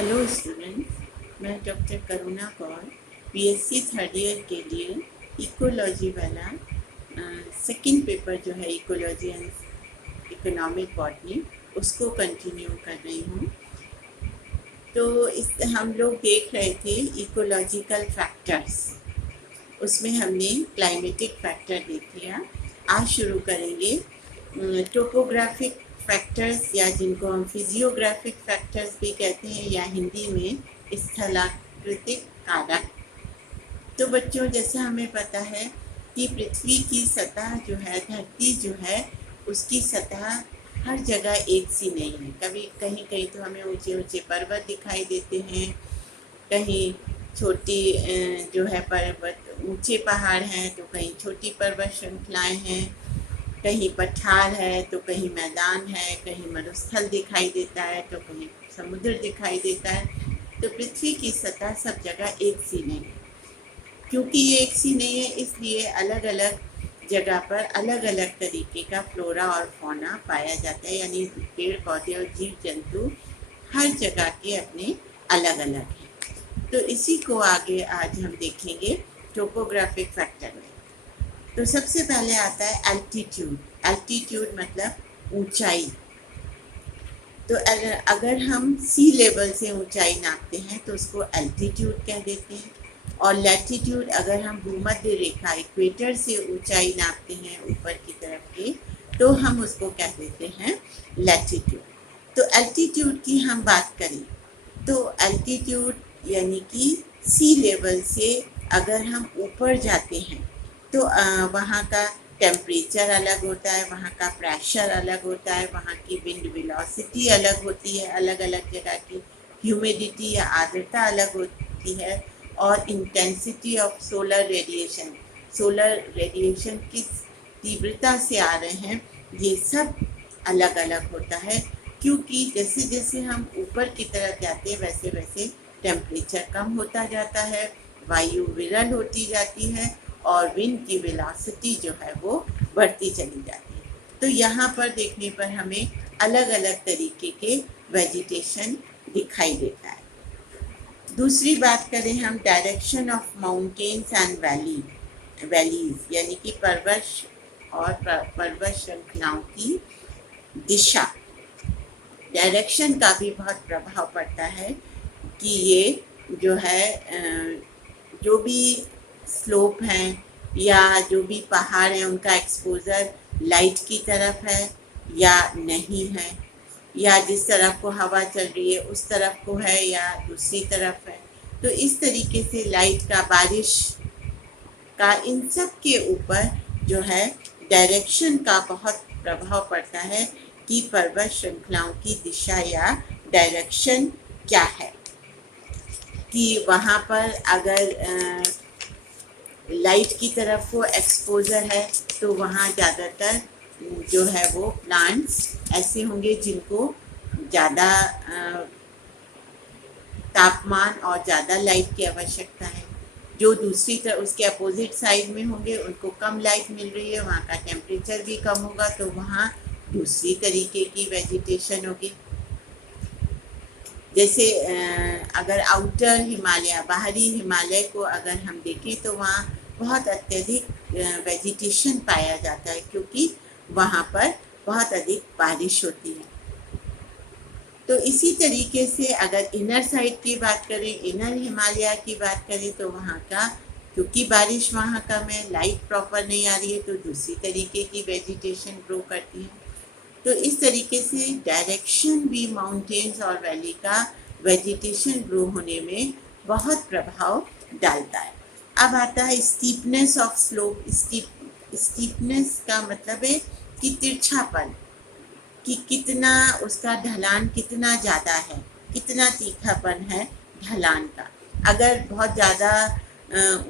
Hello students, मैं doctor करुणा Kaur BSc third year के लिए इकोलॉजी वाला सेकंड पेपर जो है इकोलॉजी एंड इकोनॉमिक बॉटनी उसको कंटिन्यू कर रही हूँ। तो इस हम लोग देख रहे थे इकोलॉजिकल फैक्टर्स, उसमें हमने क्लाइमेटिक फैक्टर देख लिया। आज शुरू करेंगे टोपोग्राफिक फैक्टर्स या जिनको हम फिजियोग्राफिक फैक्टर्स भी कहते हैं या हिंदी में स्थलाकृतिक कारक। तो बच्चों, जैसा हमें पता है कि पृथ्वी की सतह जो है, धरती जो है, उसकी सतह हर जगह एक सी नहीं है। कभी कहीं कहीं तो हमें ऊंचे ऊंचे पर्वत दिखाई देते हैं, कहीं छोटी जो है पर्वत ऊंचे पहाड़ हैं तो कहीं छोटी पर्वत श्रृंखलाएं हैं, कहीं पठार है तो कहीं मैदान है, कहीं मरुस्थल दिखाई देता है तो कहीं समुद्र दिखाई देता है। तो पृथ्वी की सतह सब जगह एक सी नहीं है। क्योंकि ये एक सी नहीं है, इसलिए अलग अलग जगह पर अलग अलग तरीके का फ्लोरा और फौना पाया जाता है, यानी पेड़ पौधे और जीव जंतु हर जगह के अपने अलग अलग हैं। तो इसी को आगे आज हम देखेंगे टोपोग्राफिक फैक्टर में। तो सबसे पहले आता है एल्टीट्यूड। एल्टीट्यूड मतलब ऊंचाई। तो अगर हम सी लेवल से ऊंचाई नापते हैं तो उसको एल्टीट्यूड कह देते हैं, और लैटीट्यूड अगर हम भूमध्य रेखा इक्वेटर से ऊंचाई नापते हैं ऊपर की तरफ की, तो हम उसको कह देते हैं लैटीट्यूड। तो एल्टीट्यूड की हम बात करें तो एल्टीट्यूड यानी कि सी लेवल से अगर हम ऊपर जाते हैं तो वहाँ का टेम्परेचर अलग होता है, वहाँ का प्रेशर अलग होता है, वहाँ की विंड वेलोसिटी अलग होती है, अलग अलग जगह की ह्यूमिडिटी या आर्द्रता अलग होती है, और इंटेंसिटी ऑफ सोलर रेडिएशन किस तीव्रता से आ रहे हैं, ये सब अलग अलग होता है। क्योंकि जैसे जैसे हम ऊपर की तरफ जाते हैं वैसे वैसे टेम्परेचर कम होता जाता है, वायु विरल होती जाती है और विंड की वेलोसिटी जो है वो बढ़ती चली जाती है। तो यहाँ पर देखने पर हमें अलग अलग तरीके के वेजिटेशन दिखाई देता है। दूसरी बात करें हम direction of mountains and valleys, यानी कि पर्वत और पर्वत श्रृंखलाओं की दिशा। डायरेक्शन का भी बहुत प्रभाव पड़ता है कि ये जो है जो भी स्लोप हैं या जो भी पहाड़ हैं उनका एक्सपोजर लाइट की तरफ है या नहीं है, या जिस तरफ को हवा चल रही है उस तरफ को है या दूसरी तरफ है। तो इस तरीके से लाइट का, बारिश का, इन सब के ऊपर जो है डायरेक्शन का बहुत प्रभाव पड़ता है कि पर्वत श्रृंखलाओं की दिशा या डायरेक्शन क्या है। कि वहाँ पर अगर लाइट की तरफ को एक्सपोजर है तो वहाँ ज़्यादातर जो है वो प्लांट्स ऐसे होंगे जिनको ज़्यादा तापमान और ज़्यादा लाइट की आवश्यकता है। जो दूसरी तरफ उसके अपोजिट साइड में होंगे उनको कम लाइट मिल रही है, वहाँ का टेम्परेचर भी कम होगा, तो वहाँ दूसरी तरीके की वेजिटेशन होगी। जैसे अगर आउटर हिमालय, बाहरी हिमालय को अगर हम देखें तो वहाँ बहुत अत्यधिक वेजिटेशन पाया जाता है, क्योंकि वहाँ पर बहुत अधिक बारिश होती है। तो इसी तरीके से अगर इनर साइड की बात करें, इनर हिमालय की बात करें, तो वहाँ का, क्योंकि बारिश वहाँ कम है, लाइट प्रॉपर नहीं आ रही है, तो दूसरी तरीके की वेजिटेशन ग्रो करती है। तो इस तरीके से डायरेक्शन भी माउंटेन्स और वैली का वेजिटेशन ग्रो होने में बहुत प्रभाव डालता है। अब आता है स्टीपनेस ऑफ स्लोप। स्टीपनेस का मतलब है कि तिरछापन, कि कितना उसका ढलान कितना ज़्यादा है, कितना तीखापन है ढलान का। अगर बहुत ज़्यादा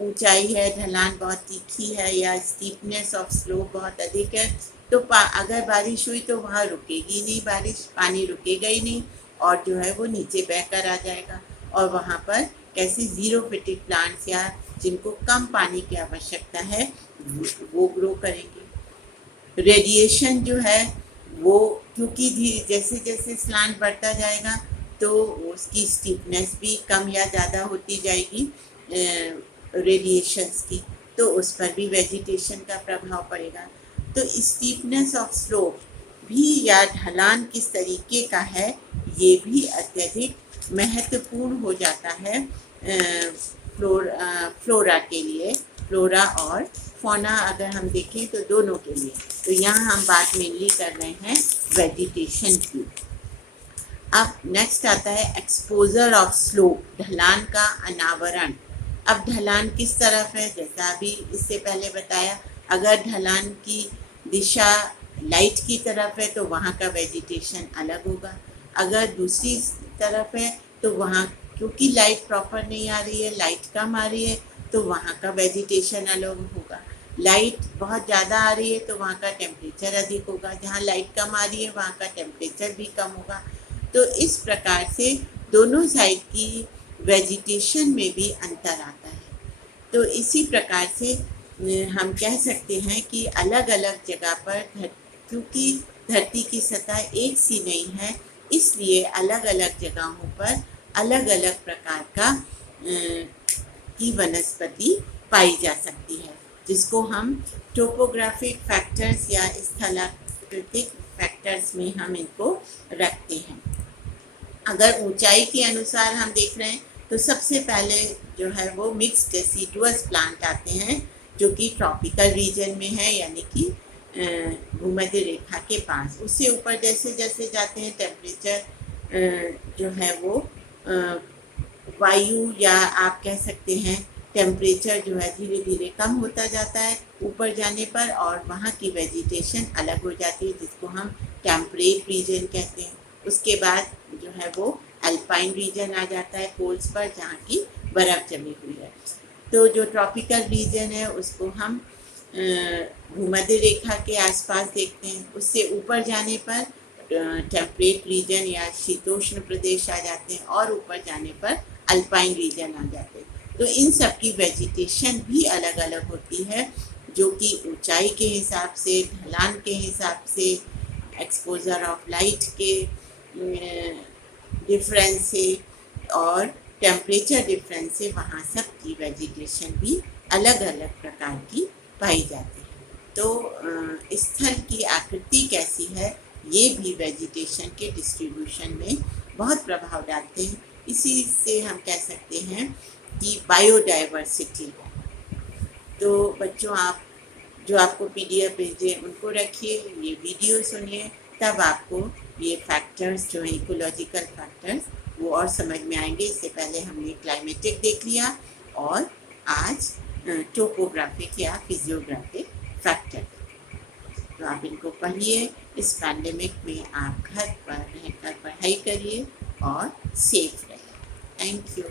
ऊंचाई है, ढलान बहुत तीखी है या स्टीपनेस ऑफ स्लोप बहुत अधिक है, तो अगर बारिश हुई तो वहाँ रुकेगी नहीं बारिश, पानी रुकेगा ही नहीं और जो है वो नीचे बहकर आ जाएगा, और वहाँ पर कैसे ज़ीरोफिटिक प्लांट्स या जिनको कम पानी की आवश्यकता है वो ग्रो करेंगे। रेडिएशन जो है वो, क्योंकि जैसे जैसे स्लांट बढ़ता जाएगा तो उसकी स्टीपनेस भी कम या ज़्यादा होती जाएगी रेडिएशंस की, तो उस पर भी वेजिटेशन का प्रभाव पड़ेगा। तो स्टीपनेस ऑफ स्लोप भी या ढलान किस तरीके का है ये भी अत्यधिक महत्वपूर्ण हो जाता है फ्लोरा के लिए, फ्लोरा और फौना अगर हम देखें तो दोनों के लिए। तो यहाँ हम बात मेनली कर रहे हैं वेजिटेशन की। अब नेक्स्ट आता है एक्सपोजर ऑफ स्लोप, ढलान का अनावरण। अब ढलान किस तरफ है, जैसा अभी इससे पहले बताया, अगर ढलान की दिशा लाइट की तरफ है तो वहाँ का वेजिटेशन अलग होगा। अगर दूसरी तरफ है तो वहाँ क्योंकि लाइट प्रॉपर नहीं आ रही है, लाइट कम आ रही है, तो वहाँ का वेजिटेशन अलग होगा। लाइट बहुत ज़्यादा आ रही है तो वहाँ का टेम्परेचर अधिक होगा, जहाँ लाइट कम आ रही है वहाँ का टेम्परेचर भी कम होगा। तो इस प्रकार से दोनों साइड की वेजिटेशन में भी अंतर आता है। तो इसी प्रकार से हम कह सकते हैं कि अलग अलग जगह पर क्योंकि धरती की सतह एक सी नहीं है, इसलिए अलग अलग जगहों पर अलग अलग प्रकार का की वनस्पति पाई जा सकती है, जिसको हम टोपोग्राफिक फैक्टर्स या स्थलाकृतिक फैक्टर्स में हम इनको रखते हैं। अगर ऊंचाई के अनुसार हम देख रहे हैं तो सबसे पहले जो है वो मिक्स्ड डेसिडुअस प्लांट आते हैं, जो कि ट्रॉपिकल रीजन में है, यानी कि भूमध्य रेखा के पास। उससे ऊपर जैसे जैसे जाते हैं टेम्परेचर जो है वो वायु या आप कह सकते हैं टेम्परेचर जो है धीरे धीरे कम होता जाता है ऊपर जाने पर, और वहाँ की वेजिटेशन अलग हो जाती है, जिसको हम टेम्परेट रीजन कहते हैं। उसके बाद जो है वो अल्पाइन रीजन आ जाता है पोल्स पर, जहाँ की बर्फ़ जमी हुई है। तो जो ट्रॉपिकल रीजन है उसको हम भूमध्य रेखा के आसपास देखते हैं। उससे ऊपर जाने पर टेम्परेट रीजन या शीतोष्ण प्रदेश आ जाते हैं, और ऊपर जाने पर अल्पाइन रीजन आ जाते हैं। तो इन सब की वेजिटेशन भी अलग अलग होती है, जो कि ऊंचाई के हिसाब से, ढलान के हिसाब से, एक्सपोजर ऑफ लाइट के डिफरेंस से और टेम्परेचर डिफरेंस से वहाँ सब की वेजिटेशन भी अलग अलग प्रकार की पाई जाती है। तो स्थल की आकृति कैसी है ये भी वेजिटेशन के डिस्ट्रीब्यूशन में बहुत प्रभाव डालते हैं। इसी से हम कह सकते हैं कि बायोडाइवर्सिटी है। तो बच्चों, आप जो आपको PDF भेजे उनको रखिए, ये वीडियो सुनिए, तब आपको ये फैक्टर्स जो हैं इकोलॉजिकल फैक्टर्स वो और समझ में आएंगे। इससे पहले हमने क्लाइमेटिक देख लिया और आज टोपोग्राफिक या फिजियोग्राफिक फैक्टर। तो आप इनको पढ़िए। इस पैंडेमिक में आप घर पर रहकर पढ़ाई करिए और सेफ रहिए। Thank you.